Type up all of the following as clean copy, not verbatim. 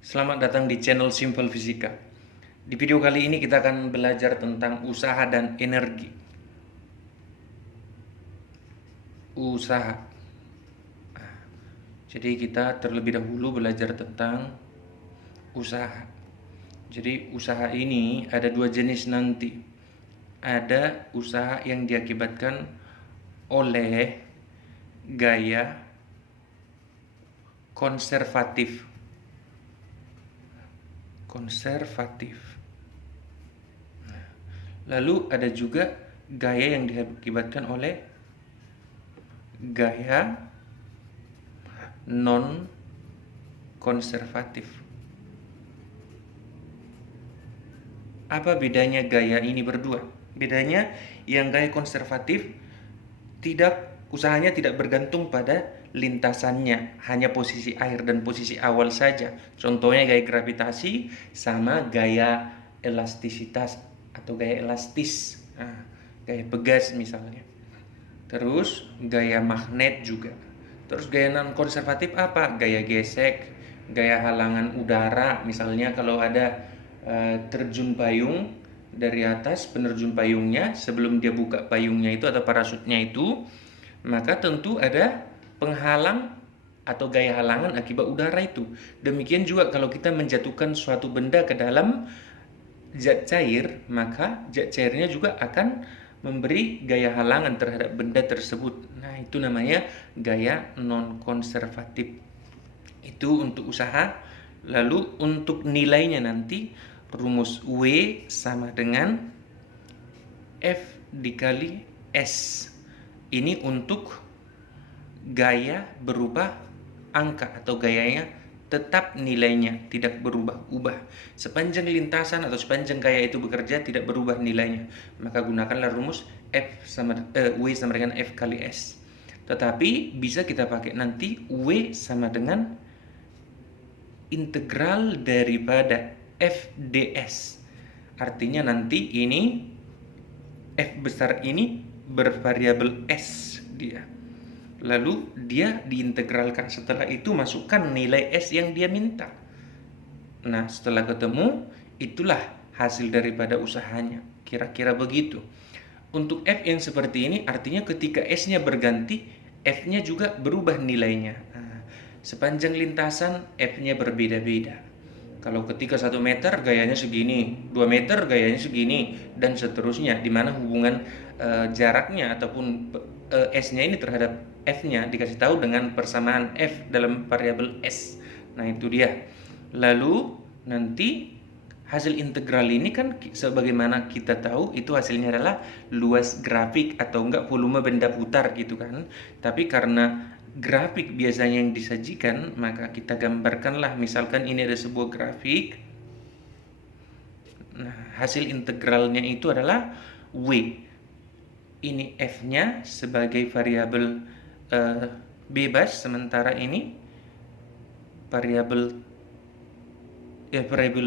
Selamat datang di channel Simple Fisika. Di video kali ini kita akan belajar tentang usaha dan energi. Usaha. Jadi kita terlebih dahulu belajar tentang usaha. Jadi usaha ini ada dua jenis nanti. Ada usaha yang diakibatkan oleh gaya konservatif. Lalu ada juga gaya yang diakibatkan oleh gaya non konservatif. Apa bedanya gaya ini berdua? Bedanya yang gaya konservatif usahanya tidak bergantung pada lintasannya, hanya posisi air dan posisi awal saja. Contohnya gaya gravitasi sama gaya elastisitas atau gaya elastis, gaya pegas misalnya. Terus gaya magnet juga. Terus gaya non konservatif apa? Gaya gesek, gaya halangan udara. Misalnya kalau ada terjun payung dari atas, penerjun payungnya sebelum dia buka payungnya itu atau parasutnya itu, maka tentu ada penghalang atau gaya halangan akibat udara itu. Demikian juga kalau kita menjatuhkan suatu benda ke dalam zat cair, maka zat cairnya juga akan memberi gaya halangan terhadap benda tersebut. Nah, itu namanya gaya non-konservatif. Itu untuk usaha. Lalu untuk nilainya nanti rumus W sama dengan F dikali S. Ini untuk gaya berubah angka atau gayanya tetap nilainya tidak berubah-ubah. Sepanjang lintasan atau sepanjang gaya itu bekerja tidak berubah nilainya, maka gunakanlah rumus W sama dengan F kali S. Tetapi bisa kita pakai nanti W sama dengan integral daripada F ds. Artinya nanti ini F besar ini bervariabel S dia. Lalu dia diintegralkan, setelah itu masukkan nilai S yang dia minta. Nah, setelah ketemu, itulah hasil daripada usahanya. Kira-kira begitu. Untuk F yang seperti ini, artinya ketika S-nya berganti, F-nya juga berubah nilainya. Nah, sepanjang lintasan, F-nya berbeda-beda. Kalau ketika 1 meter gayanya segini, 2 meter gayanya segini, dan seterusnya, di mana hubungan jaraknya ataupun S-nya ini terhadap F-nya dikasih tahu dengan persamaan F dalam variabel S. Nah, itu dia. Lalu nanti hasil integral ini kan sebagaimana kita tahu itu hasilnya adalah luas grafik atau enggak volume benda putar gitu kan. Tapi karena grafik biasanya yang disajikan, maka kita gambarkanlah, misalkan ini ada sebuah grafik. Nah, hasil integralnya itu adalah W. Ini F-nya sebagai variabel bebas, sementara ini variabel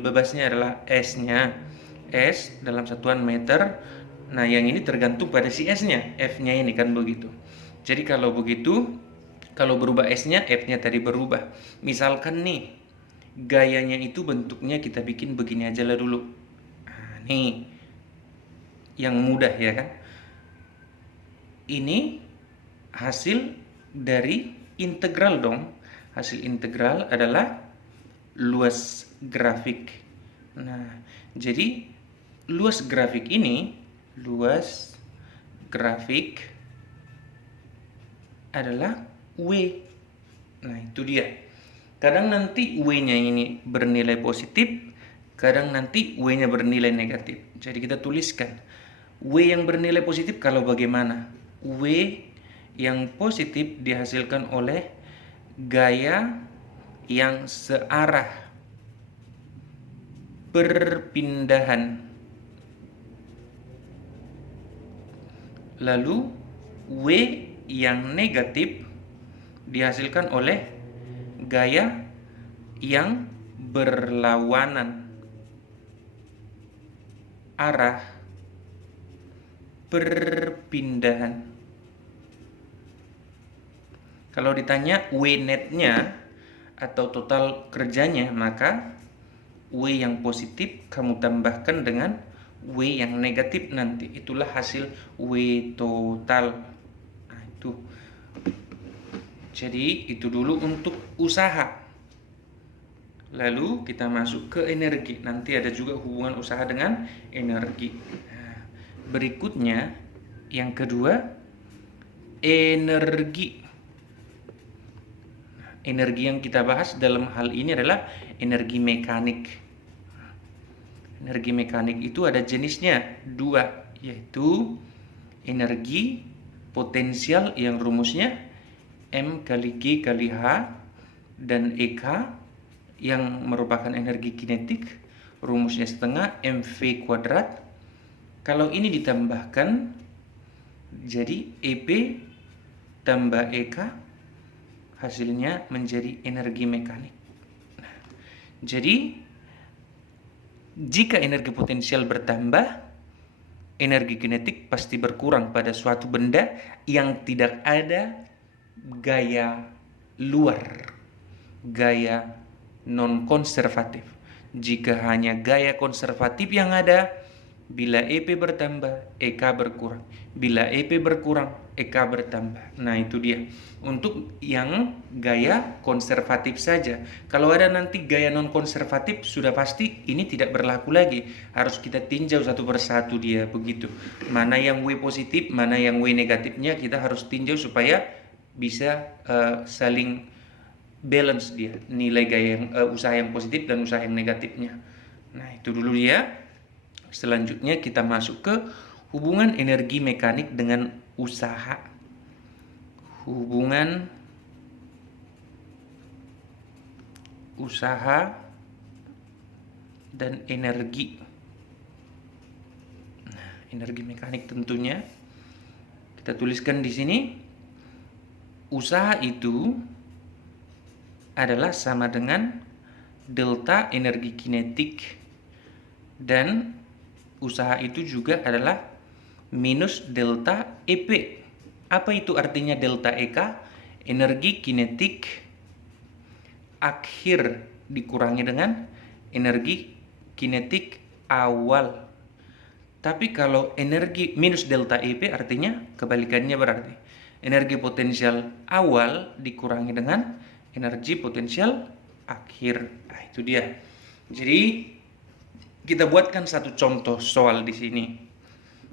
bebasnya adalah S-nya. S dalam satuan meter. Nah, yang ini tergantung pada si S-nya, F-nya ini kan begitu. Jadi kalau begitu, kalau berubah S-nya, F-nya tadi berubah. Misalkan nih, gayanya itu bentuknya kita bikin begini aja lah dulu. Nah, nih, yang mudah ya kan. Ini hasil dari integral dong. Hasil integral adalah luas grafik. Nah, jadi luas grafik adalah W. Nah, itu dia. Kadang nanti W-nya ini bernilai positif, kadang nanti W-nya bernilai negatif. Jadi kita tuliskan W yang bernilai positif kalau bagaimana? W yang positif dihasilkan oleh gaya yang searah perpindahan. Lalu W yang negatif dihasilkan oleh gaya yang berlawanan arah perpindahan. Kalau ditanya W netnya atau total kerjanya, maka W yang positif kamu tambahkan dengan W yang negatif nanti. Itulah hasil W total. Nah, itu. Jadi itu dulu untuk usaha. Lalu kita masuk ke energi. Nanti ada juga hubungan usaha dengan energi. Nah, berikutnya yang kedua, energi. Energi yang kita bahas dalam hal ini adalah energi mekanik. Energi mekanik itu ada jenisnya dua, yaitu energi potensial yang rumusnya M kali G kali H, dan EK yang merupakan energi kinetik, rumusnya setengah mv kuadrat. Kalau ini ditambahkan jadi EP tambah EK, hasilnya menjadi energi mekanik. Nah, jadi jika energi potensial bertambah, energi kinetik pasti berkurang pada suatu benda yang tidak ada gaya luar, gaya non-konservatif. Jika hanya gaya konservatif yang ada, bila EP bertambah, EK berkurang. Bila EP berkurang, EK bertambah. Nah, itu dia. Untuk yang gaya konservatif saja. Kalau ada nanti gaya non-konservatif, sudah pasti ini tidak berlaku lagi. Harus kita tinjau satu persatu dia, begitu. Mana yang W positif, mana yang W negatifnya, kita harus tinjau supaya bisa saling balance dia, nilai gaya yang usaha yang positif dan usaha yang negatifnya. Nah, itu dulu ya. Selanjutnya kita masuk ke hubungan energi mekanik dengan usaha. Hubungan usaha dan energi. Nah, energi mekanik tentunya kita tuliskan di sini. Usaha itu adalah sama dengan delta energi kinetik, dan usaha itu juga adalah minus delta EP. Apa itu artinya delta EK? Energi kinetik akhir dikurangi dengan energi kinetik awal. Tapi kalau energi minus delta EP artinya kebalikannya, berarti energi potensial awal dikurangi dengan energi potensial akhir. Nah, itu dia. Jadi kita buatkan satu contoh soal di sini.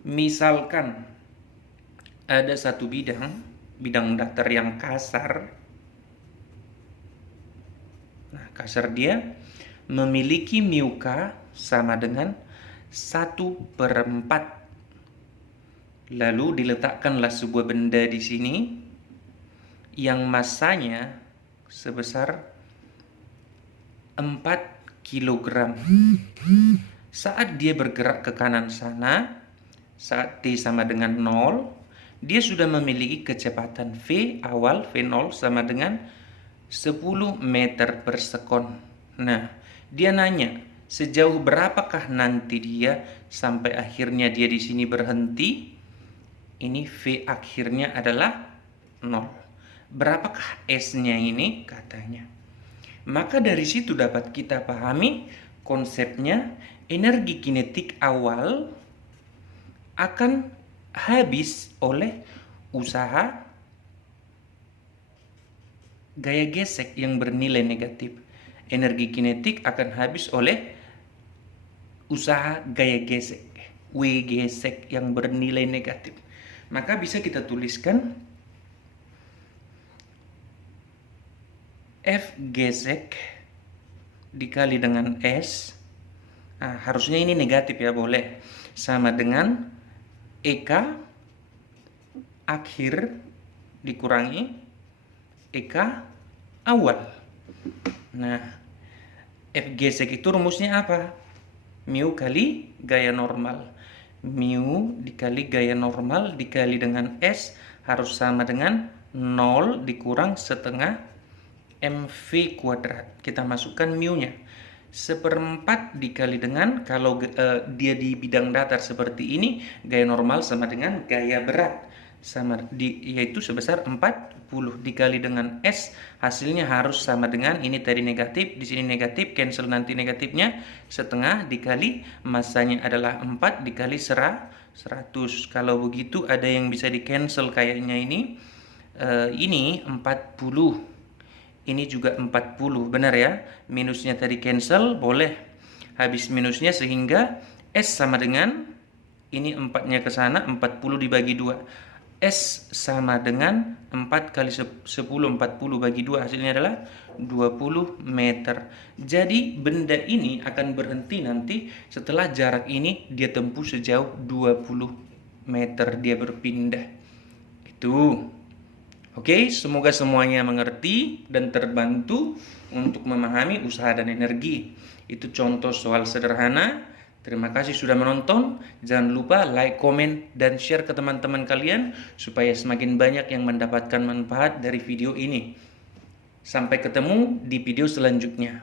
Misalkan ada satu bidang datar yang kasar. Nah, kasar dia memiliki mu K sama dengan 1/4. Lalu diletakkanlah sebuah benda di sini yang masanya sebesar 4 kg. Saat dia bergerak ke kanan sana, saat T sama dengan 0, dia sudah memiliki kecepatan V awal, V0 sama dengan 10 meter per sekon. Nah, dia nanya, sejauh berapakah nanti dia sampai akhirnya dia di sini berhenti? Ini V akhirnya adalah 0. Berapakah S-nya ini? Katanya. Maka dari situ dapat kita pahami konsepnya energi kinetik awal akan habis oleh usaha gaya gesek yang bernilai negatif. Energi kinetik akan habis oleh usaha gaya gesek, W gesek yang bernilai negatif. Maka bisa kita tuliskan F gesek dikali dengan S. Nah, harusnya ini negatif ya, boleh. Sama dengan EK akhir dikurangi EK awal. Nah, F gesek itu rumusnya apa? Mu kali gaya normal. Mu dikali gaya normal dikali dengan S harus sama dengan 0 dikurang setengah mv kuadrat. Kita masukkan mu-nya. 1/4 dikali dengan, kalau dia di bidang datar seperti ini, gaya normal sama dengan gaya berat. yaitu sebesar 40 dikali dengan S, hasilnya harus sama dengan ini tadi negatif, di sini negatif, cancel nanti negatifnya, setengah dikali massanya adalah 4 dikali 100. Kalau begitu ada yang bisa di cancel kayaknya ini 40. Ini juga 40, benar ya? Minusnya tadi cancel, boleh habis minusnya, sehingga S sama dengan, ini 4-nya ke sana, 40 dibagi 2. S sama dengan 4 kali 10, 40 bagi 2, hasilnya adalah 20 meter. Jadi benda ini akan berhenti nanti setelah jarak ini dia tempuh sejauh 20 meter, dia berpindah. Itu. Oke, semoga semuanya mengerti dan terbantu untuk memahami usaha dan energi. Itu contoh soal sederhana. Terima kasih sudah menonton. Jangan lupa like, komen, dan share ke teman-teman kalian supaya semakin banyak yang mendapatkan manfaat dari video ini. Sampai ketemu di video selanjutnya.